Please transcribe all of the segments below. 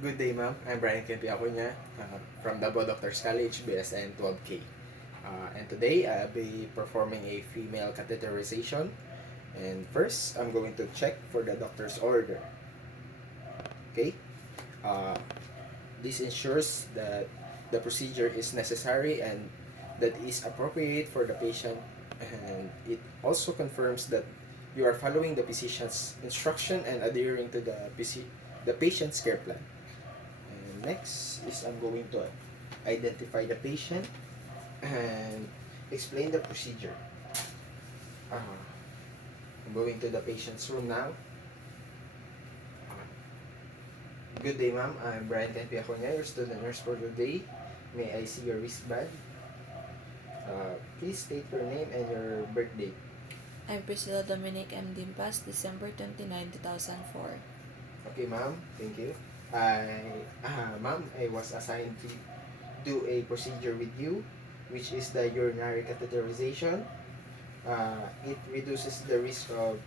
Good day, ma'am. I'm Brian Kempiakunya from Davao Doctors College, BSN 12K. And today, I'll be performing a female catheterization. And first, I'm going to check for the doctor's order. Okay? Uh, this ensures that the procedure is necessary and that is appropriate for the patient. And it also confirms that you are following the physician's instruction and adhering to the patient's care plan. And next is I'm going to identify the patient and explain the procedure. I'm going to the patient's room now. Good day, ma'am. I'm Brian Canpiaconia, your student nurse for today. May I see your wristband? Please state your name and your birth date. I'm Priscilla Dominic M. Dimpas, December 29, 2004. Okay, ma'am. Thank you. Ma'am, I was assigned to do a procedure with you, which is the urinary catheterization. It reduces the risk of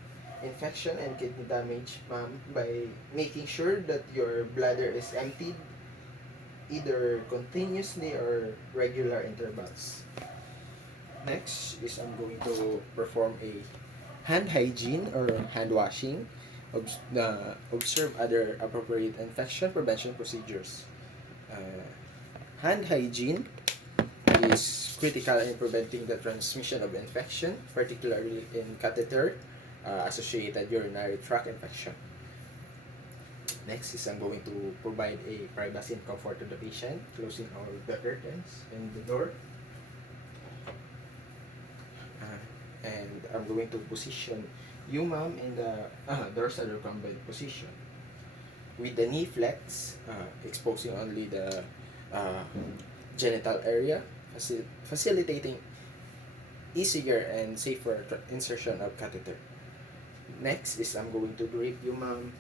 infection and kidney damage, ma'am, by making sure that your bladder is emptied either continuously or regular intervals. Next is I'm going to perform a hand hygiene or hand washing. Observe other appropriate infection prevention procedures. Uh, Hand hygiene is critical in preventing the transmission of infection, particularly in catheter associated urinary tract infection. Next is I'm going to provide a privacy and comfort to the patient, closing all the curtains and the door. And I'm going to position you, ma'am, in the dorsal recumbent position with the knee flex, exposing only the uh, genital area, facilitating easier and safer insertion of catheter. Next is I'm going to drape you, ma'am.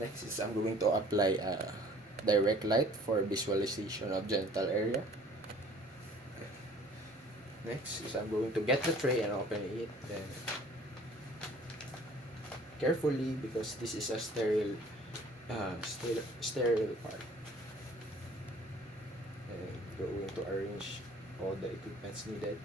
Next is I'm going to apply direct light for visualization of genital area. Next is I'm going to get the tray and open it carefully because this is a sterile part. And going to arrange all the equipments needed.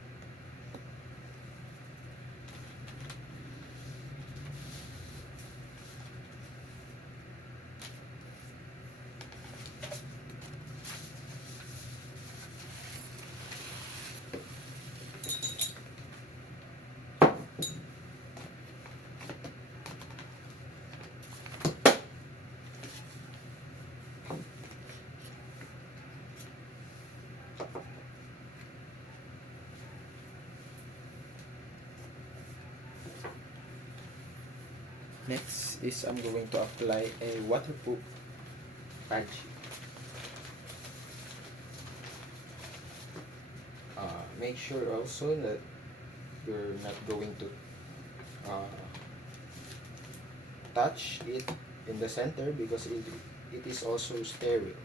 Next is I'm going to apply a waterproof patch. Make sure also that you're not going to touch it in the center because it is also sterile.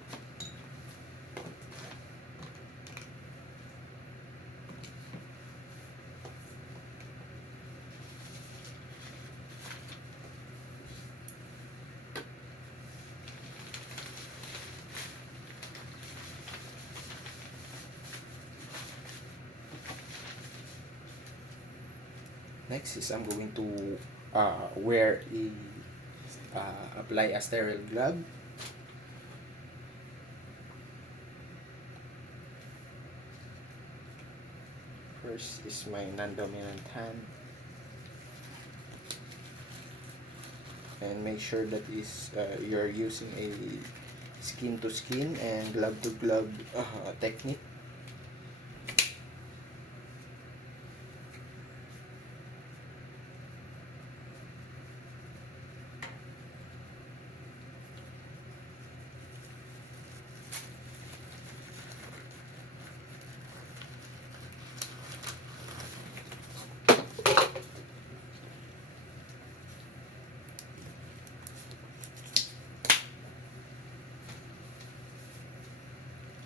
Next is I'm going to apply a sterile glove. First is my non-dominant hand, and make sure that you're using a skin to skin and glove to glove technique.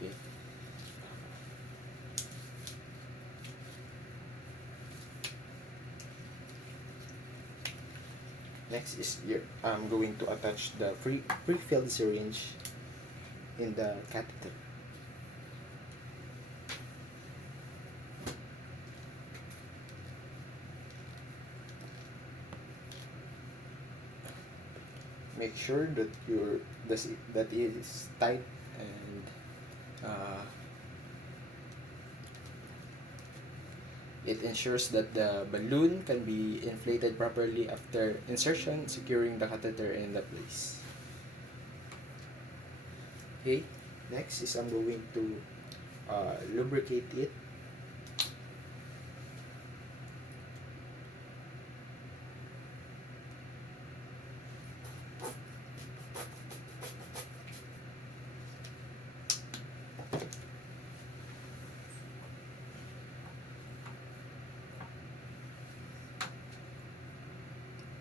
Okay. Next is I'm going to attach the pre-filled syringe in the catheter. Make sure that that is tight and it ensures that the balloon can be inflated properly after insertion, securing the catheter in the place. Okay, next is I'm going to lubricate it.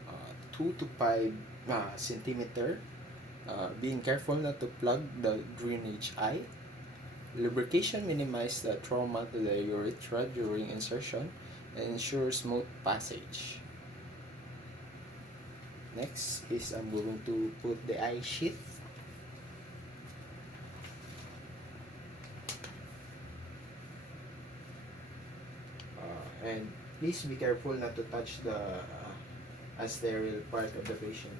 Uh, 2 to 5 centimeter. Being careful not to plug the drainage eye. Lubrication minimizes the trauma to the urethra during insertion and ensures smooth passage. Next is I'm going to put the eye sheet. And please be careful not to touch the sterile part of the patient.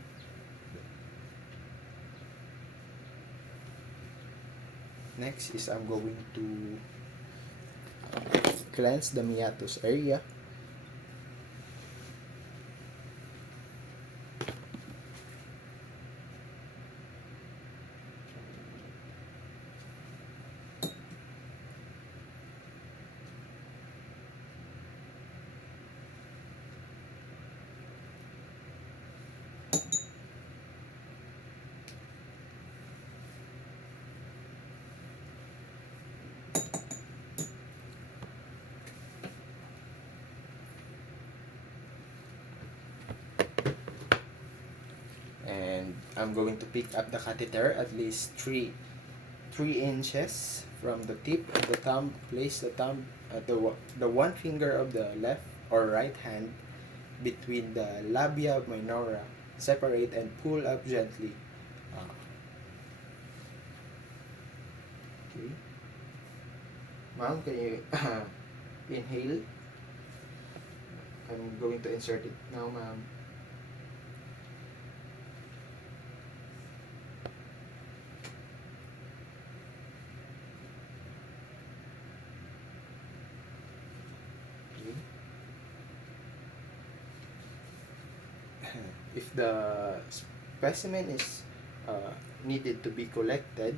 Next is I'm going to cleanse the meatus area. And I'm going to pick up the catheter at least 3 inches from the tip of the thumb. Place the thumb at the one finger of the left or right hand between the labia minora. Separate and pull up gently. Okay. Ma'am, can you inhale? I'm going to insert it now, ma'am. If the specimen is needed to be collected,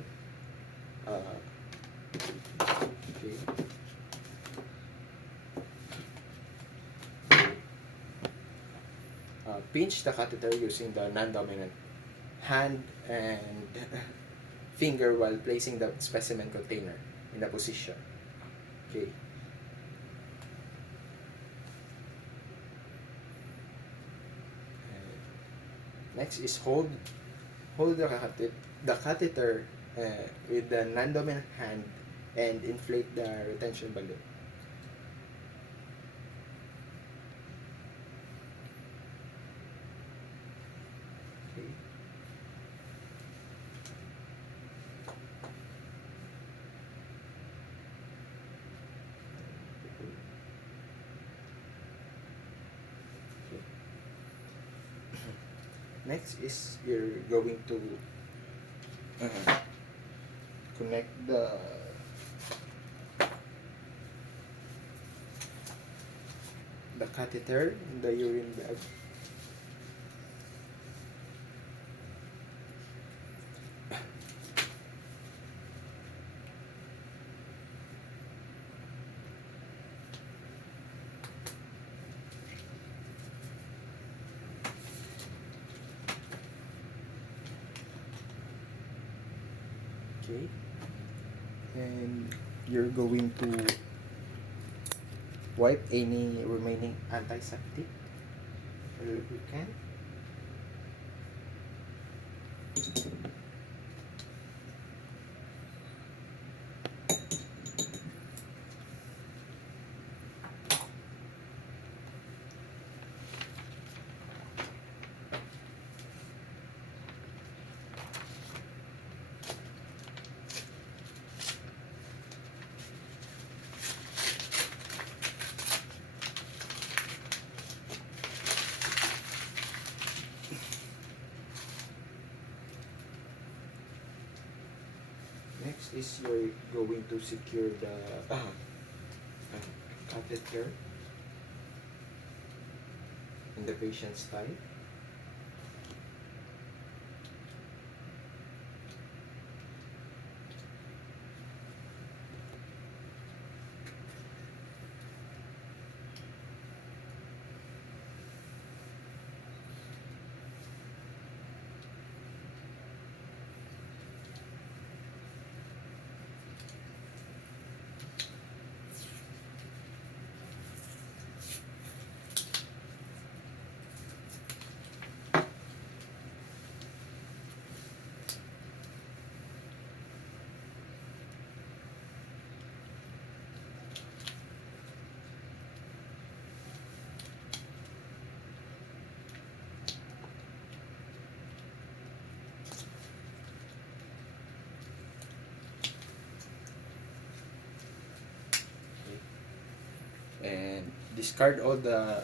okay. Pinch the catheter using the non-dominant hand and finger while placing the specimen container in a position. Okay. Next is hold the catheter with the non-dominant hand and inflate the retention balloon. Okay. Next is you're going to connect the catheter in the urine bag. Okay, and you're going to wipe any remaining antiseptic or lubricant. is you're going to secure the catheter in the patient's thigh. And discard all the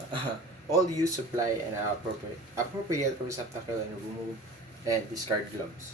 all used supply and appropriate receptacle and remove and discard gloves.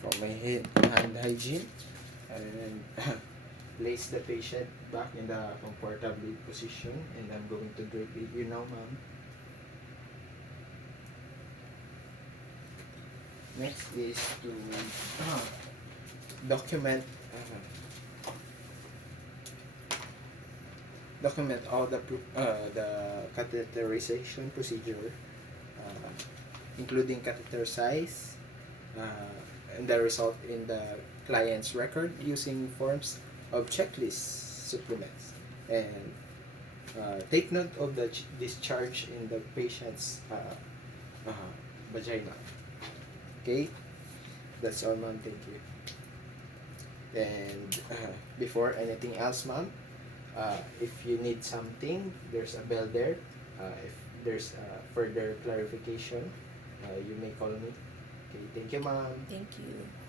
From my hand hygiene and place the patient back in the comfortable position, and I'm going to drape it you now, ma'am. Next is to document document all the catheterization procedure, including catheter size, and the result in the client's record using forms of checklist supplements, and take note of the discharge in the patient's vagina. Okay, that's all, ma'am. Thank you. And before anything else, ma'am, if you need something, there's a bell there. If there's further clarification, you may call me. Okay, thank you, ma'am. Thank you.